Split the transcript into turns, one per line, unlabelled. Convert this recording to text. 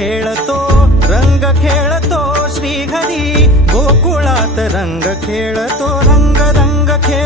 खेळतो रंग खेळतो श्रीहरी गोकुळात रंग खेळतो रंग रंग खेळ